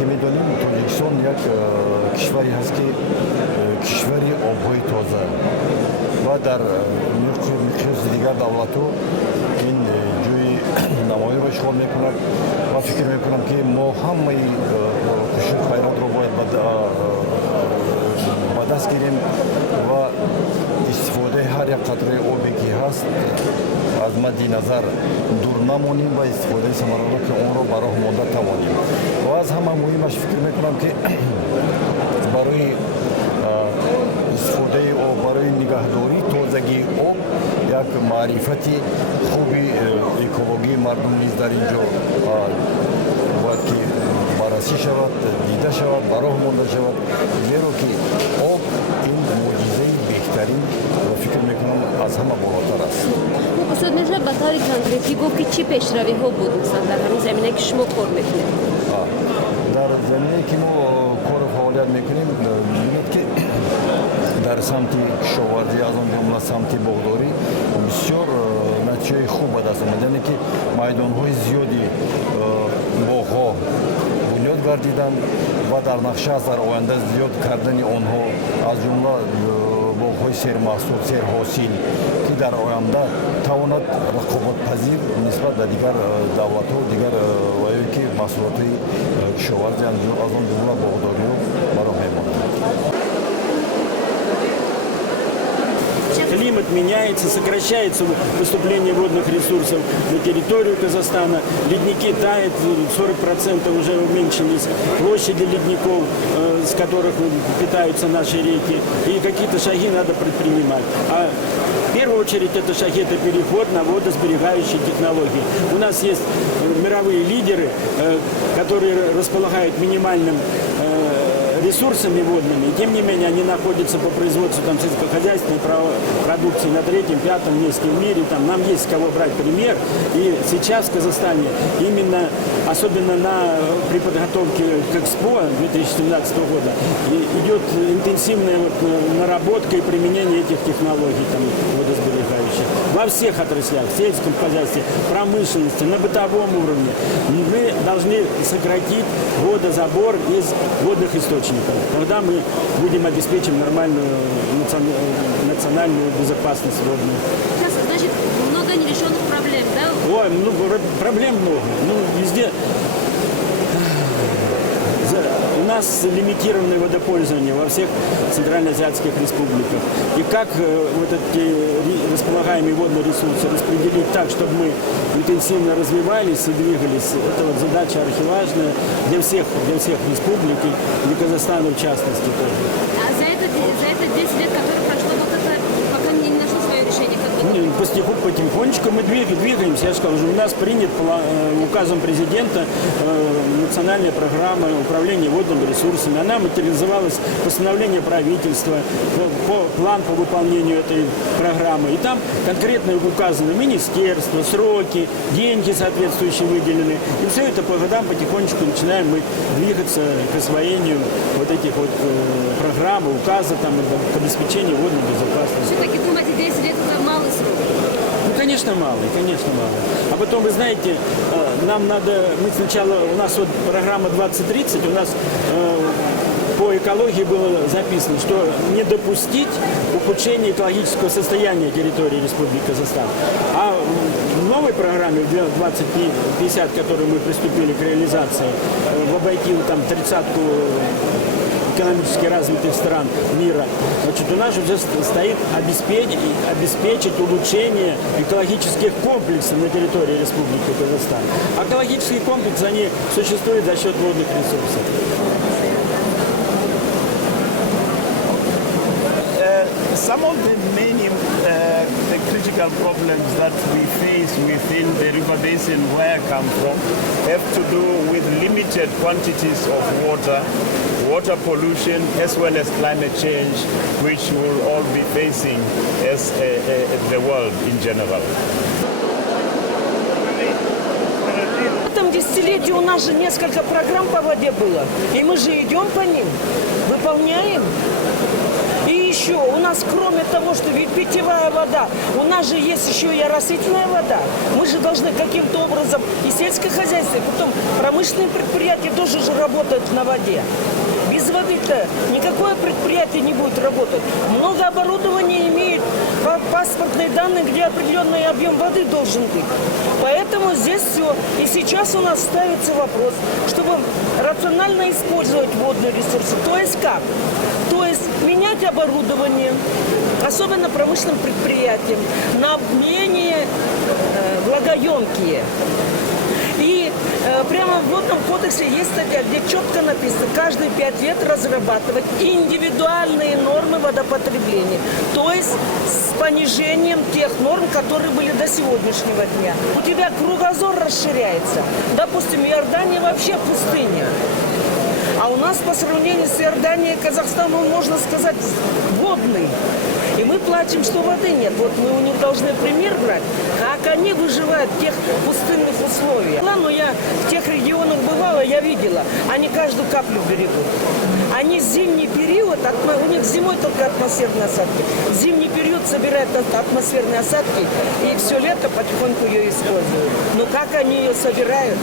که میدونیم تاجیکستان یک کشوری هست که کشوری آبهای تازه و در مقیاس دیگر دولت‌ها این جوی نمایی رو اشغال میکند و فکر میکنم که ما همه کشور خیرات رو باید به دست گیریم و استفاده هر یک قطره آبی که هست از مد نظر دور نمانیم و استفاده ثمرات که اون رو برای مانده توانیم و از همه مهمش فکر میکنم که برای استفاده آب برای نگهداری تازگی آب یک معرفتی خوبی اکولوژی مردم نیز در اینجا باید که بررسی شود، دیده شود، برای مانده شود زیرا که آب این معجزه بهترین و فکر میکنم از همه بالاتر است. استاد میشه به طور کانکریتی گفت که چی پیشروی ها بود مثلا در همین زمینه که شما کار میکنید؟ در زمینه که ما کار فعالیت میکنیم میبینید که در سمت کشاورزی از آن جمله سمت باغداری بسیار نتیجه خوب به دست آمده، یعنی که میدان‌های زیادی باغ‌ها بنیاد گردیدند و در نقشه از در آینده زیاد کردن آنها از جمله باغ‌های سرمحصول سرحاصل که در آینده تواند رقابت پذیر نسبت به دیگر دولت‌ها و دیگر وایایی که محصولات کشاورزی از آن جمله باغداری برای می‌ماند. Климат меняется, сокращается поступление водных ресурсов на территорию Казахстана. Ледники тают, 40% уже уменьшились площади ледников, с которых питаются наши реки. И какие-то шаги надо предпринимать. А в первую очередь это шаги, это переход на водосберегающие технологии. У нас есть мировые лидеры, которые располагают минимальным ресурсами водными, и тем не менее они находятся по производству сельскохозяйственной продукции на 3-5 месте в мире. Там, нам есть с кого брать пример. И сейчас в Казахстане именно, особенно при подготовке к Экспо 2017 года, идет интенсивная наработка и применение этих технологий водосберегающих. Во всех отраслях, в сельском хозяйстве, промышленности, на бытовом уровне. Мы должны сократить водозабор из водных источников. Тогда мы будем обеспечить нормальную национальную безопасность водную. Сейчас, значит, много нерешенных проблем, да? Ой, проблем много. Везде. У нас лимитированное водопользование во всех центральноазиатских республиках. И как вот эти располагаемые водные ресурсы распределить так, чтобы мы интенсивно развивались и двигались, это вот задача архиважная для всех республик, и для Казахстана в частности тоже. А за это 10 лет, которые прошло, вот это пока не нашло свое решение? Потихонечку мы двигаемся. Я же сказал, у нас принят указом президента национальная программа управления водными ресурсами. Она материализовалась в постановлении правительства, план по выполнению этой программы. И там конкретно указаны министерства, сроки, деньги соответствующие выделены. И все это по годам потихонечку начинаем мы двигаться к освоению вот этих вот программ, указа к обеспечению водной безопасности. Все-таки думаете, 10 лет это малый срок? Конечно, малый. А потом, вы знаете, нам надо, у нас вот программа 2030, у нас по экологии было записано, что не допустить ухудшения экологического состояния территории Республики Казахстан. А в новой программе, в 2050, к которой мы приступили к реализации, обойти тридцатку экономически развитых стран мира, у нас уже стоит обеспечить улучшение экологических комплексов на территории Республики Казахстан. А экологические комплексы, они существуют за счет водных ресурсов. Some of the many the critical problems that we face within the river basin where I come from have to do with limited quantities of water pollution, as well as climate change, which we'll all be facing as the world in general. В этом десятилетии у нас же несколько программ по воде было, и мы же идем по ним, выполняем. И еще у нас, кроме того, что ведь питьевая вода, у нас же есть еще и оросительная вода. Мы же должны каким-то образом и сельское хозяйство, и потом промышленные предприятия тоже же работают на воде. Без воды-то никакое предприятие не будет работать. Много оборудования имеет паспортные данные, где определенный объем воды должен быть. Поэтому здесь все. И сейчас у нас ставится вопрос, чтобы рационально использовать водные ресурсы. То есть как? То есть менять оборудование, особенно промышленным предприятиям, на менее влагоемкие. И прямо в водном кодексе есть статья, где четко написано, каждые 5 лет разрабатывать индивидуальные нормы водопотребления. То есть с понижением тех норм, которые были до сегодняшнего дня. У тебя кругозор расширяется. Допустим, Иордания вообще пустыня. А у нас по сравнению с Иорданией и Казахстаном, можно сказать, водный. И мы плачем, что воды нет. Вот мы у них должны пример брать, как они выживают в тех пустынных условиях. Но я в тех регионах бывала, я видела, они каждую каплю берегут. Они зимний период, у них зимой только атмосферные осадки. В зимний период собирают атмосферные осадки и все лето потихоньку ее используют. Но как они ее собирают?